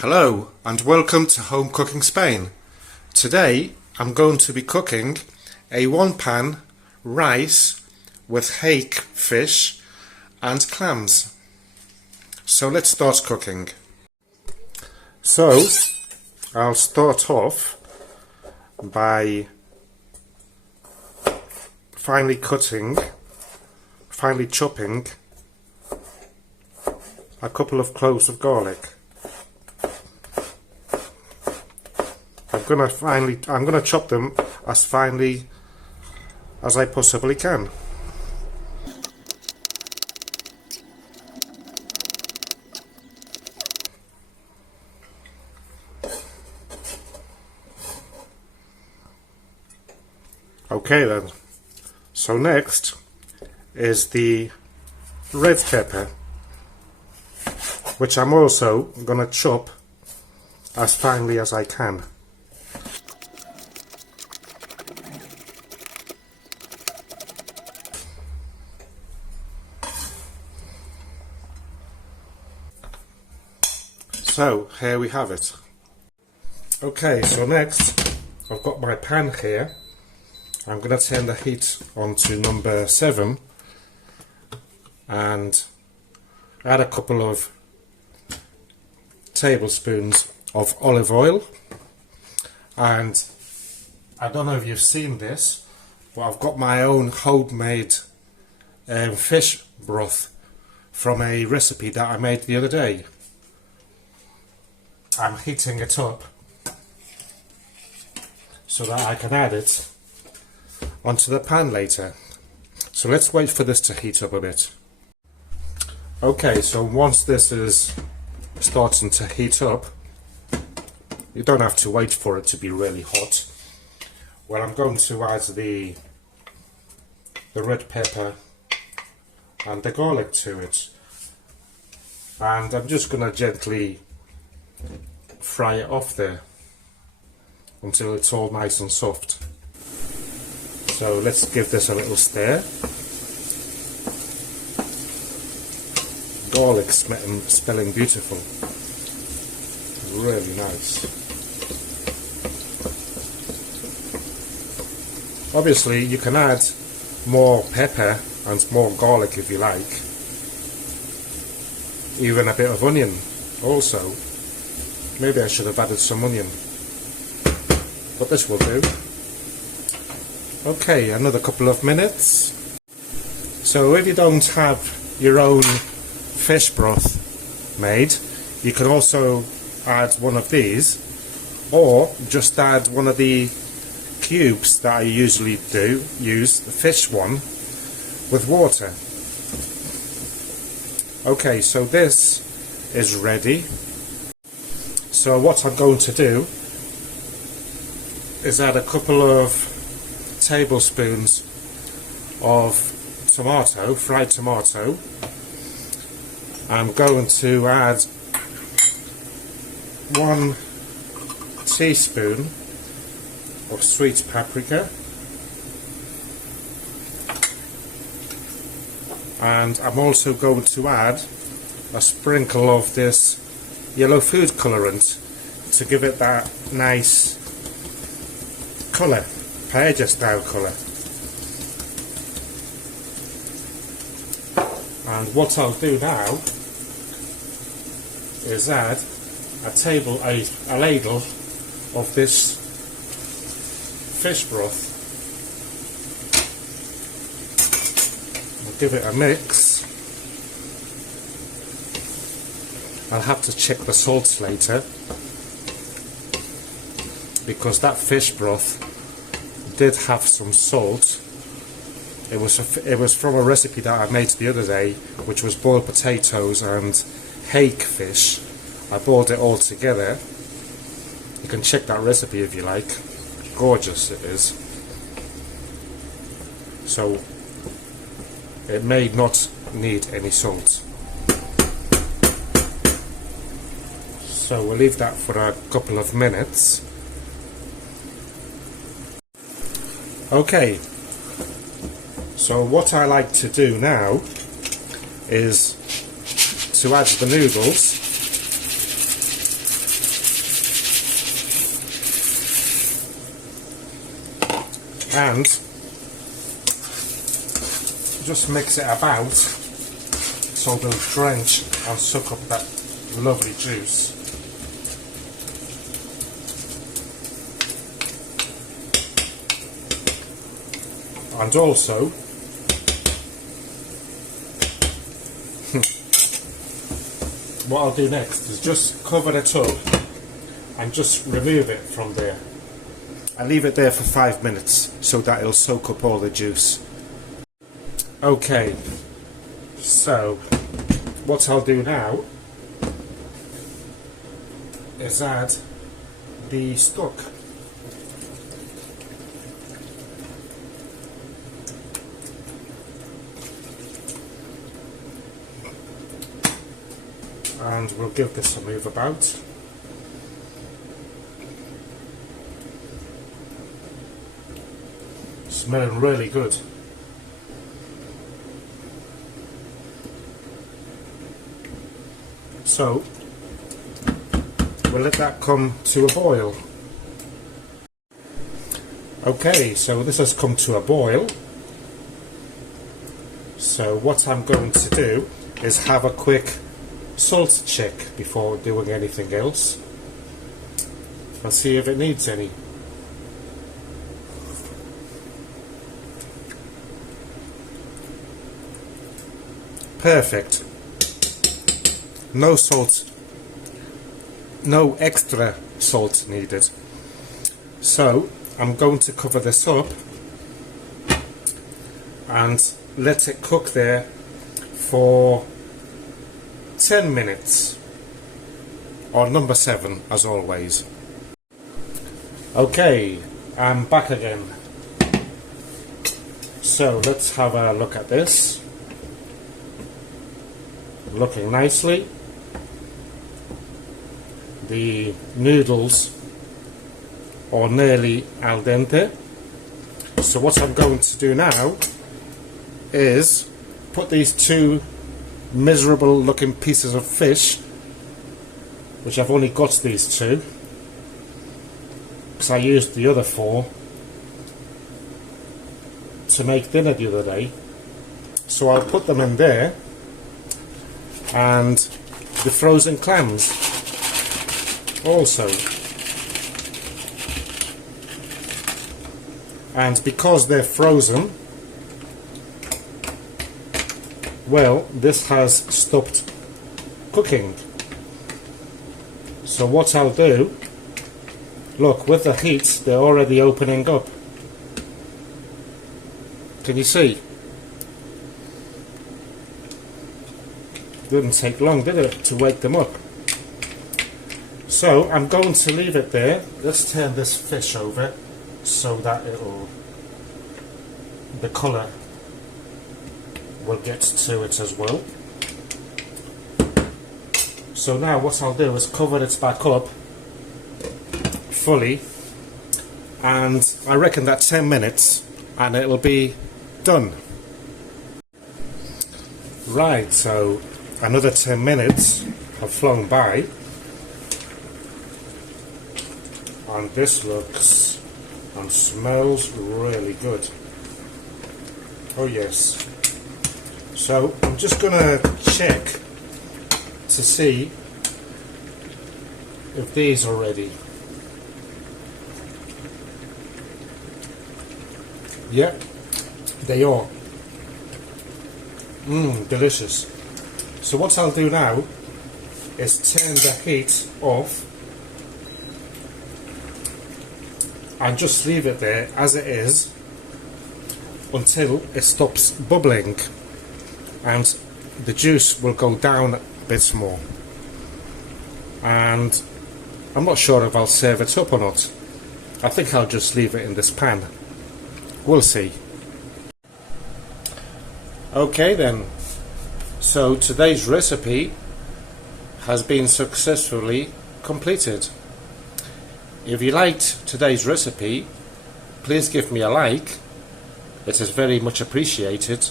Hello and welcome to Home Cooking Spain. Today I'm going to be cooking a one-pan rice with hake fish and clams. So let's start cooking. So I'll start off by finely chopping a couple of cloves of garlic. I'm gonna chop them as finely as I possibly can. Okay then, so next is the red pepper, which I'm also gonna chop as finely as I can. So here we have it. Okay, so next I've got my pan here. I'm going to turn the heat on to number 7 and add a couple of tablespoons of olive oil. And I don't know if you've seen this, but I've got my own homemade fish broth from a recipe that I made the other day. I'm heating it up so that I can add it onto the pan later. So let's wait for this to heat up a bit. Okay, so once this is starting to heat up, you don't have to wait for it to be really hot. Well, I'm going to add the red pepper and the garlic to it, and I'm just going to gently fry it off there until it's all nice and soft. So let's give this a little stir. Garlic smelling beautiful, really nice. Obviously you can add more pepper and more garlic if you like, even a bit of onion also. Maybe I should have added some onion, but this will do. Okay, another couple of minutes. So if you don't have your own fish broth made, you can also add one of these, or just add one of the cubes that I usually use, the fish one, with water. Okay, so this is ready. So what I'm going to do is add a couple of tablespoons of fried tomato. I'm going to add 1 teaspoon of sweet paprika, and I'm also going to add a sprinkle of this yellow food colorant to give it that nice colour, paella style colour. And what I'll do now is add a ladle of this fish broth. I'll give it a mix. I'll have to check the salts later, because that fish broth did have some salt. It was from a recipe that I made the other day, which was boiled potatoes and hake fish. I boiled it all together. You can check that recipe if you like. Gorgeous it is. So it may not need any salt. So we'll leave that for a couple of minutes. Okay, so what I like to do now is to add the noodles and just mix it about so they'll drench and suck up that lovely juice. And also what I'll do next is just cover it up and just remove it from there and leave it there for 5 minutes so that it'll soak up all the juice. Okay, so what I'll do now is add the stock. And we'll give this a move about. Smelling really good. So we'll let that come to a boil. Okay, so this has come to a boil. So what I'm going to do is have a quick salt check before doing anything else and see if it needs any. Perfect. No salt, no extra salt needed. So I'm going to cover this up and let it cook there for 10 minutes, or number 7 as always. Okay, I'm back again. So let's have a look at this. Looking nicely. The noodles are nearly al dente. So what I'm going to do now is put these 2 miserable looking pieces of fish, which I've only got these 2 because I used the other 4 to make dinner the other day, so I'll put them in there, and the frozen clams also. And because they're frozen, well, this has stopped cooking. So what I'll do, look, with the heat they're already opening up. Can you see? Didn't take long, did it, to wake them up? So I'm going to leave it there. Let's turn this fish over so that the colour will get to it as well. So now what I'll do is cover it back up fully, and I reckon that 10 minutes and it'll be done. Right, so another 10 minutes have flown by, and this looks and smells really good. Oh yes. So I'm just going to check to see if these are ready. Yeah, they are. Delicious. So what I'll do now is turn the heat off and just leave it there as it is until it stops bubbling and the juice will go down a bit more. And I'm not sure if I'll serve it up or not. I think I'll just leave it in this pan. We'll see. Okay then, so today's recipe has been successfully completed. If you liked today's recipe, please give me a like. It is very much appreciated.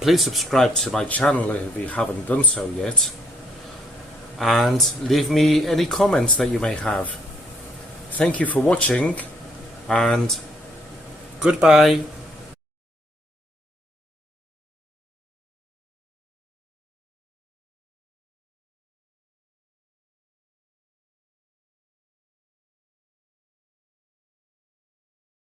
Please subscribe to my channel if you haven't done so yet, and leave me any comments that you may have. Thank you for watching, and Goodbye.